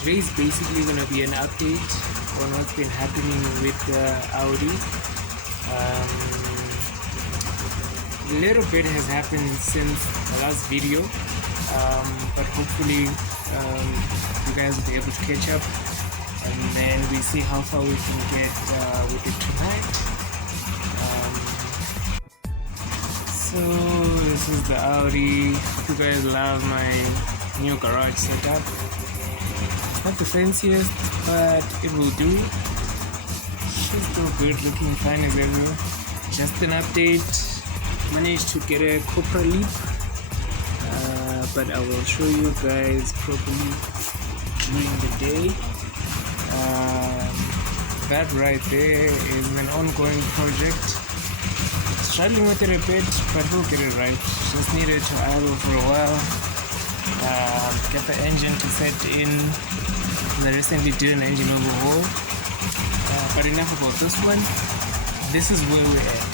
Today is basically going to be an update on what's been happening with Audi. A little bit has happened since the last video, but hopefully you guys will be able to catch up, and then we see how far we can get with it tonight. So this is the Audi. Hope you guys love my new garage setup. It's not the fanciest, but it will do. She's still good, looking fine as ever. Just an update. Managed to get a Copra Leap, but I will show you guys properly during the day. That right there is an ongoing project. Struggling with it a bit, but we'll get it right. Just needed to idle for a while, get the engine to set in. I recently did an engine overhaul, but enough about this one. This is where we're at.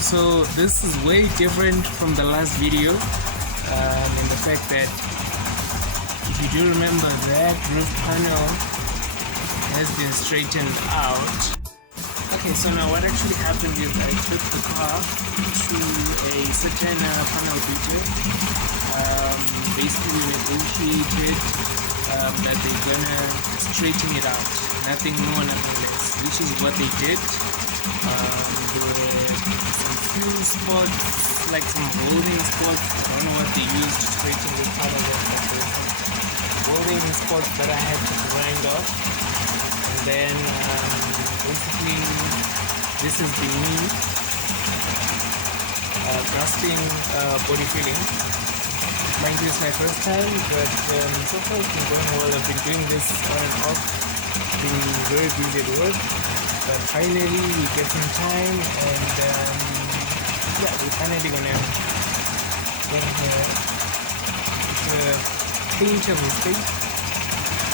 So this is way different from the last video, in the fact that if you do remember, that roof panel has been straightened out. Okay, so now what actually happened is I took the car to a certain panel beater. Basically negotiated that they're gonna straighten it out. Nothing more, nothing less. Which is what they did. There were some few spots, like some holding spots. I don't know what they used to straighten this part of it, but there were some holding spots that I had to grind off. And then basically this is the new grasping body filling. Mind you, it's my first time, but so far it's been going well. I've been doing this on and off, been very busy at work, but finally we get some time, and yeah, we're finally gonna get here. It's a paintable state.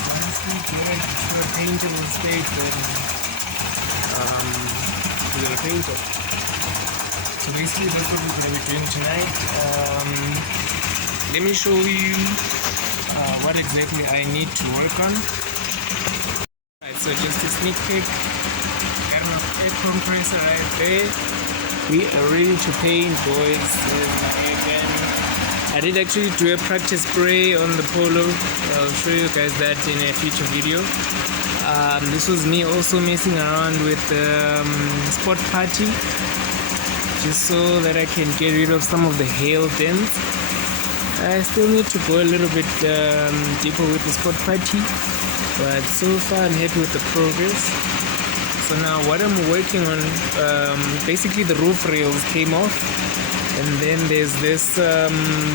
Honestly, yeah, it's a paintable state, but we're gonna paint it. So basically that's what we're gonna be doing tonight. Let me show you what exactly I need to work on. Right, so just a sneak peek. Got enough air compressor right there. We are ready to paint, boys. There's my air gun. I did actually do a practice spray on the Polo. I'll show you guys that in a future video. This was me also messing around with Spot Party, just so that I can get rid of some of the hail dents. I still need to go a little bit deeper with the Spot Party, but so far I'm happy with the progress. So now what I'm working on, basically the roof rails came off, and then there's this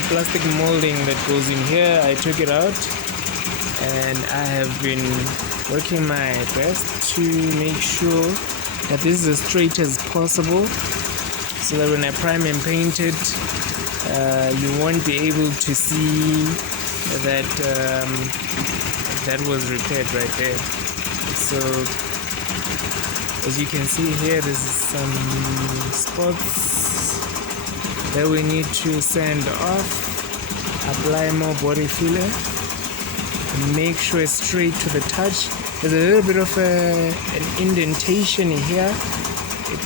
plastic molding that goes in here. I took it out, and I have been working my best to make sure that this is as straight as possible, so that when I prime and paint it, you won't be able to see that that was repaired right there. So as you can see here, there's some spots that we need to sand off, apply more body filler, and make sure it's straight to the touch. There's a little bit of an indentation here. It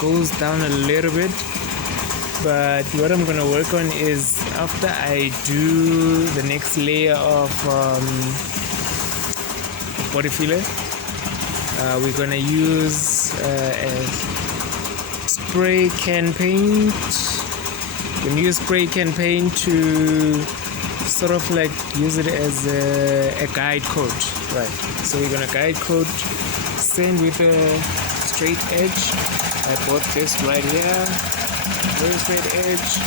goes down a little bit. But what I'm gonna work on is, after I do the next layer of body filler, we're gonna use a spray can paint. You can use spray can paint to sort of like use it as a guide coat, right? So we're gonna guide coat, same with a straight edge. I bought this right here. Very straight edge.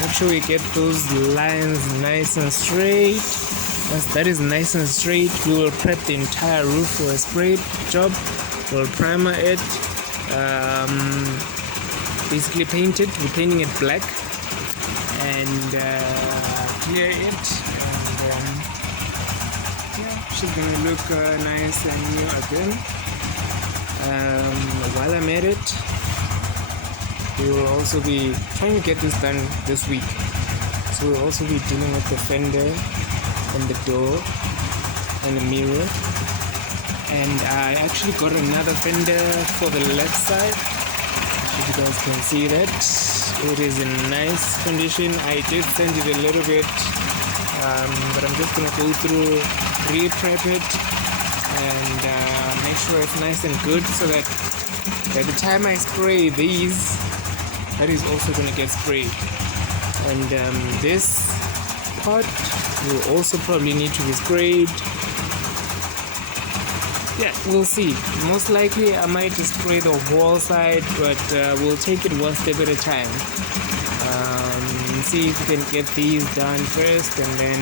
Make sure we get those lines nice and straight. Once that is nice and straight, we will prep the entire roof for a spray job. We'll primer it, basically paint it. We're painting it black, and clear it, and yeah, she's gonna look nice and new again. While I'm at it, we will also be trying to get this done this week. So we'll also be dealing with the fender and the door and the mirror. And I actually got another fender for the left side. If you guys can see that, it is in nice condition. I did send it a little bit, but I'm just gonna go through, re-prep it, and make sure it's nice and good, so that by the time I spray these, that is also gonna get sprayed. And this part will also probably need to be sprayed. Yeah, we'll see. Most likely I might just spray the whole side, but we'll take it one step at a time. See if we can get these done first, and then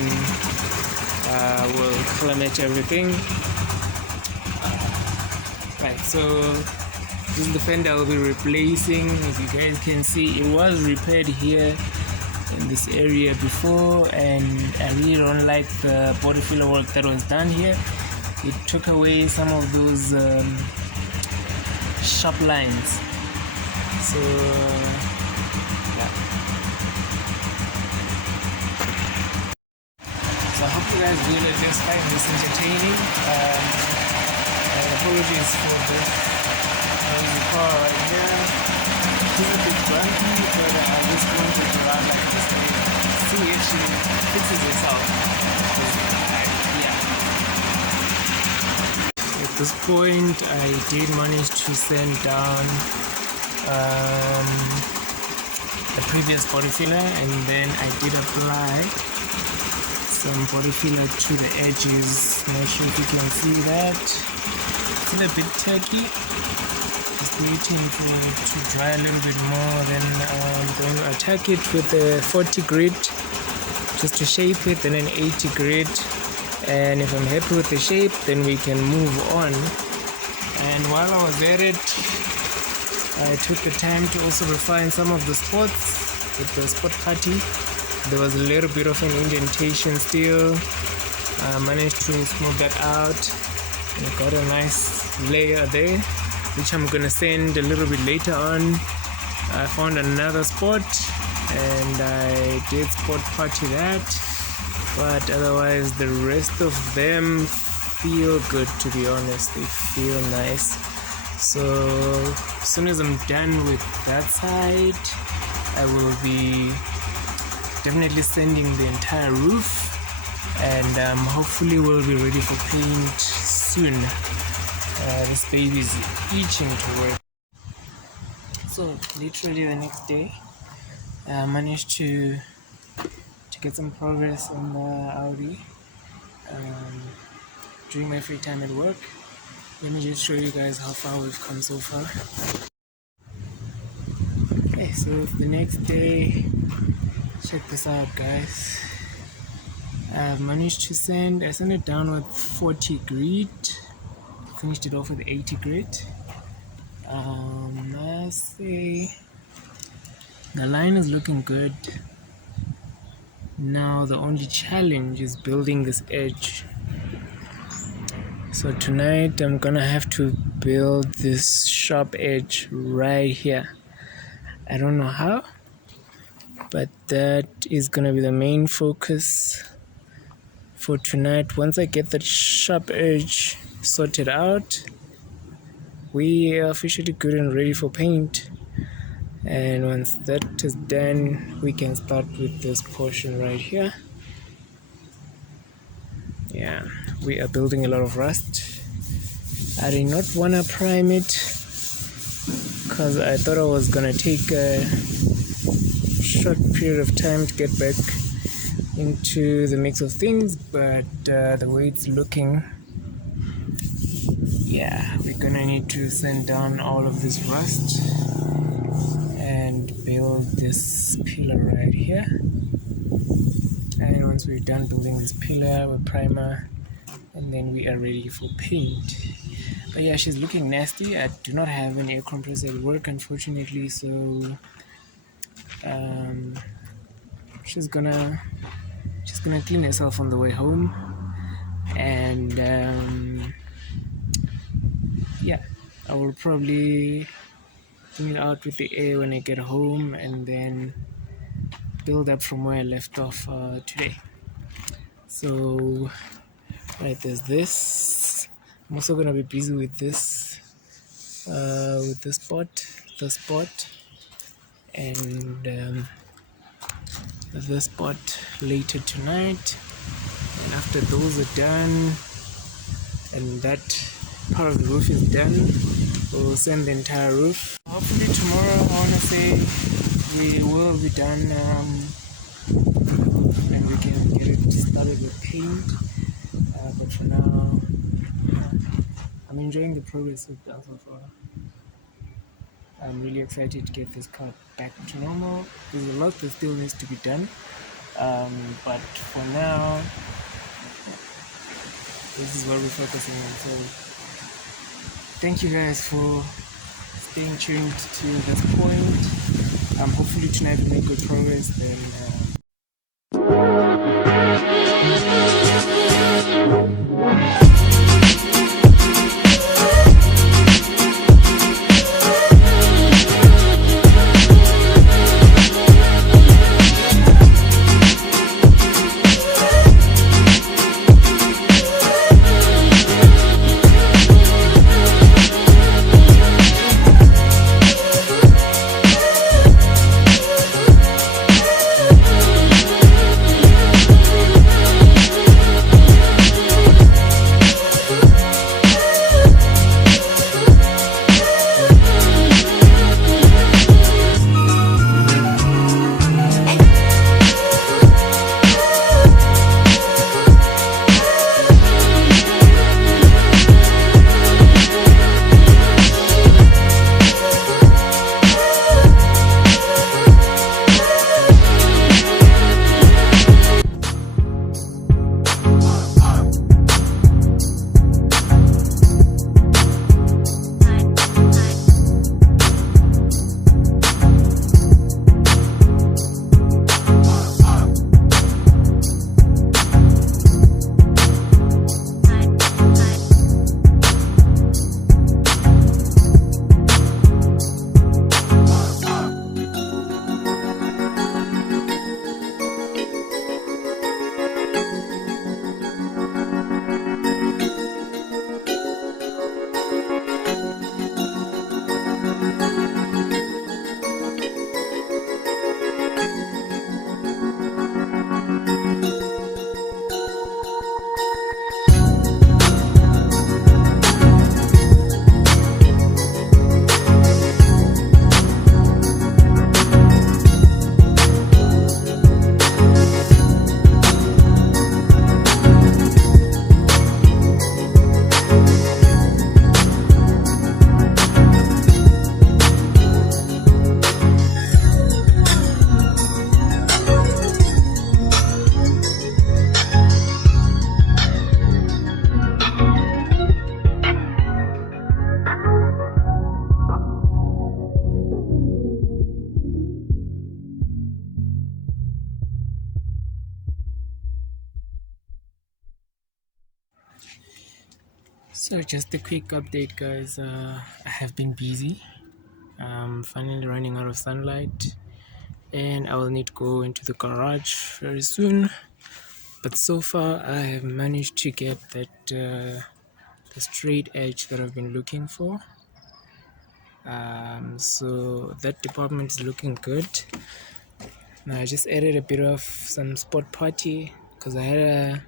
we'll climate everything. Right, so this is the fender I'll be replacing. As you guys can see, it was repaired here in this area before, and I really don't like the body filler work that was done here. It took away some of those sharp lines. So yeah. So I hope you guys will just find this entertaining. And apologies for this noisy car right here. It's a bit bumpy, but I just want it around like this. See if she fixes itself. At this point, I did manage to send down the previous body filler, and then I did apply some body filler to the edges. Not sure if you can see that. It's still a bit tacky. Just waiting for it to dry a little bit more. Then I'm going to attack it with the 40 grit just to shape it, and then 80 grit. And if I'm happy with the shape, then we can move on. And while I was at it, I took the time to also refine some of the spots with the spot putty. There was a little bit of an indentation still. I managed to smooth that out and got a nice layer there, which I'm gonna sand a little bit later on. I found another spot and I did spot putty that. But otherwise the rest of them feel good, to be honest. They feel nice. So as soon as I'm done with that side, I will be definitely sanding the entire roof, and hopefully we'll be ready for paint soon. This baby is itching to work. So literally the next day I managed to get some progress on the Audi during my free time at work. Let me just show you guys how far we've come so far. Okay, so it's the next day. Check this out, guys. I've managed to I sent it down with 40 grit, finished it off with 80 grit. Let's see, the line is looking good. Now the only challenge is building this edge. So tonight I'm gonna have to build this sharp edge right here. I don't know how, but that is gonna be the main focus for tonight. Once I get that sharp edge sorted out, we are officially good and ready for paint. And once that is done, we can start with this portion right here. Yeah, we are building a lot of rust. I did not want to prime it because I thought I was gonna take a short period of time to get back into the mix of things, but the way it's looking, yeah, we're gonna need to sand down all of this rust and build this pillar right here. And once we're done building this pillar with primer, and then we are ready for paint. But yeah, she's looking nasty. I do not have an air compressor at work, unfortunately, so she's gonna clean herself on the way home. And yeah, I will probably clean it out with the air when I get home, and then build up from where I left off today. So right, there's this. I'm also gonna be busy with this spot, the spot, and the spot later tonight. And after those are done, and that part of the roof is done, we'll send the entire roof. Hopefully tomorrow, I wanna say we will be done, and we can get it started with paint. But for now, I'm enjoying the progress we've done so far. I'm really excited to get this car back to normal. There's a lot that still needs to be done, but for now, this is what we're focusing on. So thank you guys for staying tuned to this point. Hopefully tonight we make good progress. Then so just a quick update, guys. I have been busy. Finally running out of sunlight, and I will need to go into the garage very soon. But so far, I have managed to get that the straight edge that I've been looking for. So that department is looking good. Now I just added a bit of some spot putty because I had a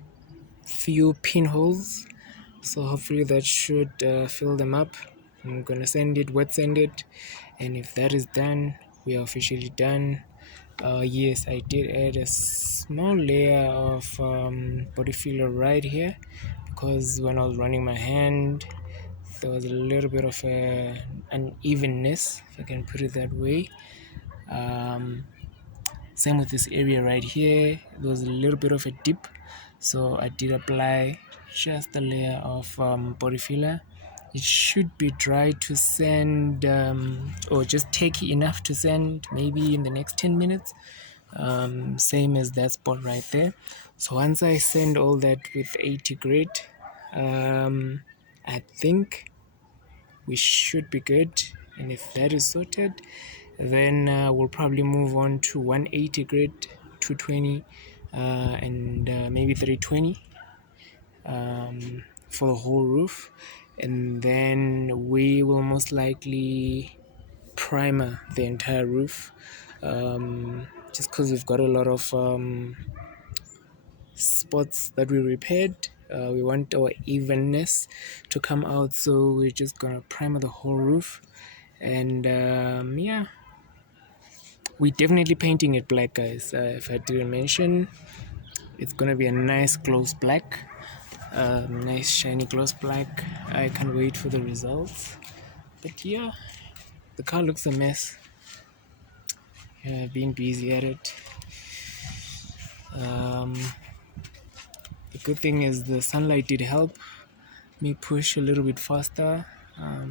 few pinholes. So hopefully that should fill them up. I'm gonna wet sand it, and if that is done, we are officially done. Yes, I did add a small layer of body filler right here because when I was running my hand, there was a little bit of unevenness, if I can put it that way. Same with this area right here, there was a little bit of a dip, so I did apply just a layer of body filler. It should be dry to sand, or just tacky enough to sand maybe in the next 10 minutes. Same as that spot right there. So once I sand all that with 80 grit, I think we should be good. And if that is sorted, then we'll probably move on to 180 grit 220 and maybe 320 for the whole roof, and then we will most likely primer the entire roof, just because we've got a lot of spots that we repaired. We want our evenness to come out, so we're just gonna primer the whole roof. And yeah, we're definitely painting it black, guys. If I didn't mention, it's gonna be a nice gloss black, nice shiny gloss black. I can't wait for the results. But yeah, the car looks a mess. Yeah, being busy at it. The good thing is the sunlight did help me push a little bit faster,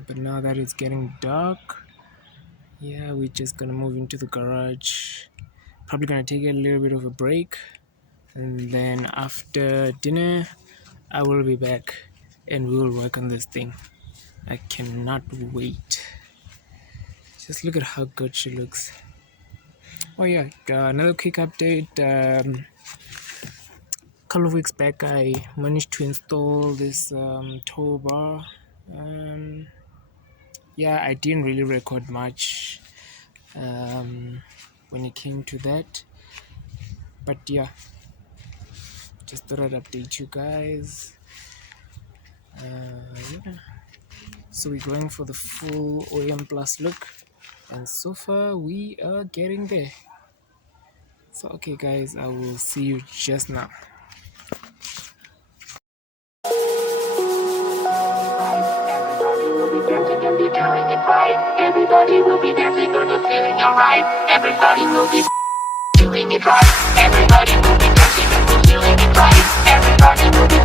but now that it's getting dark, yeah, we're just gonna move into the garage. Probably gonna take a little bit of a break, and then after dinner I will be back and we will work on this thing. I cannot wait. Just look at how good she looks. Oh yeah, another quick update. Couple of weeks back I managed to install this tow bar. Yeah, I didn't really record much when it came to that, but yeah, just thought I'd update you guys. Yeah, so we're going for the full OEM Plus look, and so far we are getting there. So okay guys, I will see you just now. And be doing it right. Everybody will be dancing, gonna feeling alright. Everybody will be doing it right. Everybody will be dancing, and we're feeling it right. Everybody will be